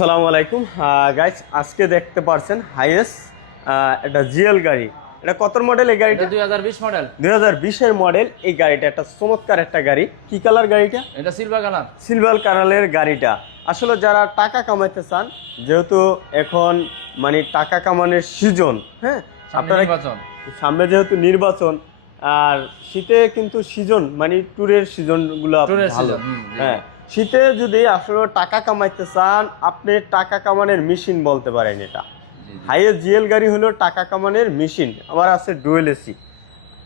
আসসালামু আলাইকুম গাইস, আজকে দেখতে পারছেন হাইয়েস্ট একটা জিএল গাড়ি। এটা কত মডেল এই গাড়িটা? 2020 মডেল। 2020 এর মডেল এই গাড়িটা একটা চমৎকার একটা গাড়ি। কি কালার গাড়িটা? এটা সিলভার কালার। সিলভার কালারের গাড়িটা আসলে যারা টাকা কামাইতে চান, যেহেতু এখন মানে টাকা কামানোর সিজন, হ্যাঁ আপনারা সামনে যেহেতু নির্বাচন আর শীতে কিন্তু সিজন মানে ট্যুরের সিজনগুলো ভালো। হ্যাঁ, শীতে যদি আসলে টাকা কামাইতে চান, আপনি টাকা কামানোর মেশিন বলতে পারেন। এটা হাইয়েস্ট জিএল গাড়ি হলো টাকা কামানোর মেশিন। আবার আছে ডুয়েল এসি।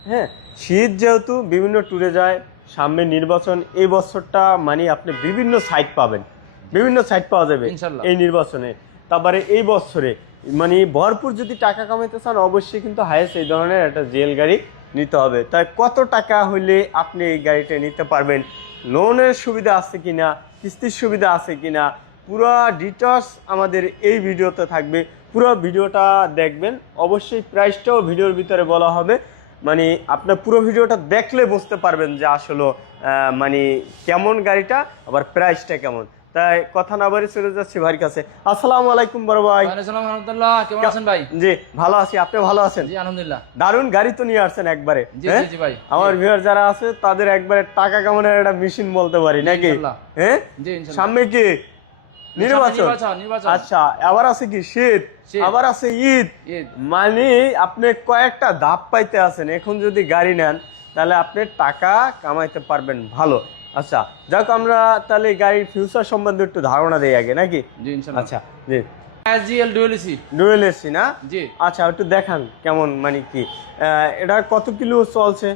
হ্যাঁ, শীত যেহেতু বিভিন্ন ট্যুরে যায়, সামনে নির্বাচন, এই বছরটা মানে আপনি বিভিন্ন সাইট পাবেন, বিভিন্ন সাইট পাওয়া যাবে এই নির্বাচনে। তারপরে এই বছরে মানে ভরপুর যদি টাকা কামাইতে চান, অবশ্যই কিন্তু হাইয়েস্ট এই ধরনের একটা জিএল গাড়ি নিতে হবে। তাই কত টাকা হলে আপনি এই গাড়িটা নিতে পারবেন, লোনের সুবিধা আছে কিনা, কিস্তির সুবিধা আছে কিনা, পুরো ডিটেলস আমাদের এই ভিডিওতে থাকবে। পুরো ভিডিওটা দেখবেন, অবশ্যই প্রাইসটাও ভিডিওর ভিতরে বলা হবে। মানে আপনার পুরো ভিডিওটা দেখলে বুঝতে পারবেন যে আসলে মানে কেমন গাড়িটা, আবার প্রাইসটা কেমন। তাই কথা না বাড়ি চলে যাচ্ছি ভাইয়ের কাছে। আসসালামু আলাইকুম বড় ভাই। ওয়ালাইকুম রাহমাতুল্লাহ। কেমন আছেন ভাই? জি ভালো আছি, আপনি ভালো আছেন? জি আলহামদুলিল্লাহ। দারুণ গাড়ি তো নিয়ে আসছেন একবারে। জি জি ভাই। আমার ভিউয়ার যারা আছে তাদের একবারে টাকা কামানোর একটা মেশিন বলতে পারি নাকি? হ্যাঁ, সামনে কি নির্বাচন? আচ্ছা, আবার আছে কি শীত, আবার আছে ঈদ। মানে আপনি কয়েকটা ধাপ পাইতে আছেন। এখন যদি গাড়ি নেন তাহলে আপনি টাকা কামাইতে পারবেন ভালো। আচ্ছা যাক, আমরা তাহলে গাড়ির ফিউচার সম্বন্ধে একটু ধারণা দেই আগে নাকি? জি ইনশাআল্লাহ। আচ্ছা জি, GL dual AC. Dual AC না? জি। আচ্ছা একটু দেখান কেমন, মানে কি এটা কত কিলো চলছে?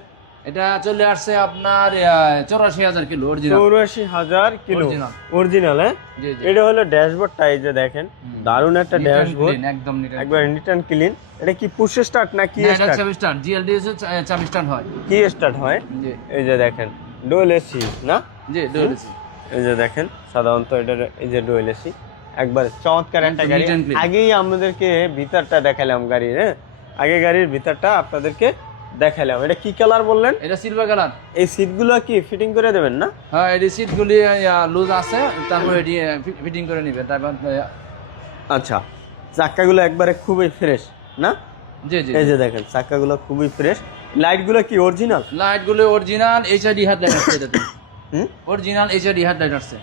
এটা চলে আসছে আপনার 84,000 কিলো অরিজিনাল। 84,000 kilo original. হ্যাঁ, এটা হলো ড্যাশবোর্ডটা, এই যে দেখেন দারুণ একটা ড্যাশবোর্ড, একদম একবার নিট এন্ড ক্লিন। এটা কি পুশ স্টার্ট না কি স্টার্ট? এটা চাবি স্টার্ট, জিএলডি এর চাবি স্টার্ট হয়। কি স্টার্ট হয়? জি, এই যে দেখেন ডুয়েল এসি না? জি ডুয়েল এসি। এই যে দেখেন সাধারণত এটা এই যে ডুয়েল এসি, একবার চমৎকার একটা গাড়ি। আগেই আমাদেরকে ভিতরটা দেখালাম গাড়ির। হ্যাঁ, আগে গাড়ির ভিতরটা আপনাদেরকে দেখালাম। এটা কি কালার বললেন? এটা সিলভার কালার। এই সিটগুলো কি ফিটিং করে দেবেন না? হ্যাঁ, এই সিটগুলি লুজ আছে, তারপর এটি ফিটিং করে নেবেন। আচ্ছা, চাকাগুলো একবারে খুবই ফ্রেশ না? জি জি, এই যে দেখেন চাকাগুলো খুবই ফ্রেশ। লাইটগুলো কি অরিজিনাল? লাইটগুলো অরিজিনাল এইচআইডি হেডলাইট আছে এটাতে। অরিজিনাল এইচআইডি হেডলাইট আছে।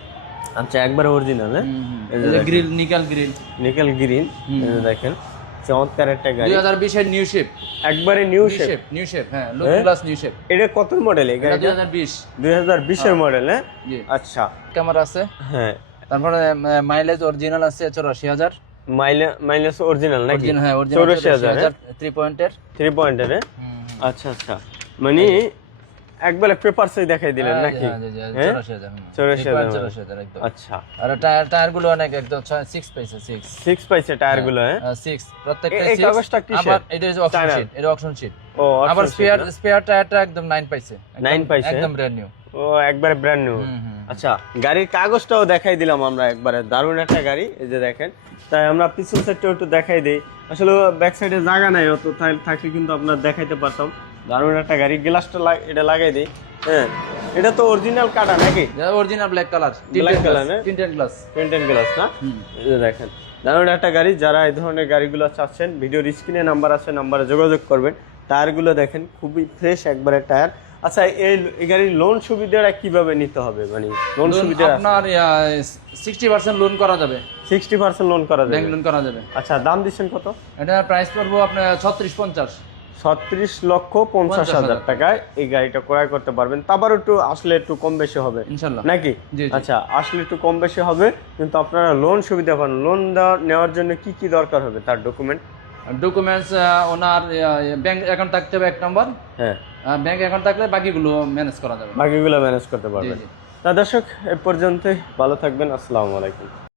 আচ্ছা, একবারে অরিজিনাল। হ্যাঁ, এই যে grill, nickel grill, nickel green. এই যে দেখেন চমৎকার একটা গাড়ি। 2020 এর নিউ শেপ, একবারে নিউ শেপ। নিউ শেপ, হ্যাঁ, লুকিং গ্লাস নিউ শেপ। এটা কত মডেল এই গাড়িটা? 2020 এর মডেল। হ্যাঁ, আচ্ছা, ক্যামেরা আছে। হ্যাঁ, তারপরে মাইলেজ অরিজিনাল আছে 84,000। মাইলেজ অরিজিনাল নাকি? হ্যাঁ, অরিজিনাল 84,000 3 পয়েন্টের। আচ্ছা আচ্ছা, মানে একবারে পেপারসই দেখাই দিলেন নাকি? হ্যাঁ, 84,000 একদম। আচ্ছা, আর টায়ার গুলো অনেক একদম 6 পাইছে, 6 পাইছে টায়ার গুলো। হ্যাঁ, 6 প্রত্যেকটা 6। এই কাগজটা কিসের? আবার এটা হচ্ছে অকশন শীট, এটা অকশন শীট। ও, আবার স্পেয়ার টায়ারটা একদম 9 পাইছে, 9 পাইছে, একদম ব্র্যান্ড নিউ। ও, একবারে ব্র্যান্ড নিউ। আচ্ছা, গাড়ির কাগজটাও দেখাই দিলাম আমরা একবারে। দারুণ একটা গাড়ি, এই যে দেখেন। তাই আমরা পিছন সাইডটাও একটু দেখাই দেই। আসলে ব্যাক সাইডে জায়গা নাই অত, থাকলে কিন্তু আপনার দেখাইতে পারতাম। দারুণ একটা গাড়ি। গ্লাসটা এটা লাগাই দেই। হ্যাঁ, এটা তো অরিজিনাল কাটা নাকি? Original black colour, black colour না? টিন্টেড গ্লাস না? এই যে দেখেন দারুণ একটা গাড়ি। যারা এই ধরনের গাড়িগুলো চাচ্ছেন, ভিডিওর স্ক্রিনে নাম্বার আছে, নাম্বারে যোগাযোগ করবেন। টায়ারগুলো দেখেন খুবই ফ্রেশ একবারে টায়ার। আচ্ছা, এই গাড়ির লোন সুবিধাটা কিভাবে নিতে হবে? মানে লোন সুবিধা আপনার 60% লোন করা যাবে। 60% লোন করা যাবে, ব্যাংক লোন করা যাবে। আচ্ছা, দাম দিচ্ছেন কত? এটা প্রাইস পড়বো আপনার 36,50,000 টাকায় এই গাড়িটা ক্রয় করতে পারবেন। তারপর একটু আসলে একটু কম বেশি হবে ইনশাআল্লাহ নাকি? আচ্ছা, আসলে একটু কম বেশি হবে, কিন্তু আপনারা লোন সুবিধা পান। লোন নেওয়ার জন্য কি কি দরকার হবে? তার ডকুমেন্টস ওনার ব্যাংক অ্যাকাউন্ট থাকতে হবে 1 নম্বর। হ্যাঁ, ব্যাংক অ্যাকাউন্ট থাকলে বাকিগুলো ম্যানেজ করা যাবে। তা দর্শক, এ পর্যন্তই। ভালো থাকবেন। আসসালামু আলাইকুম।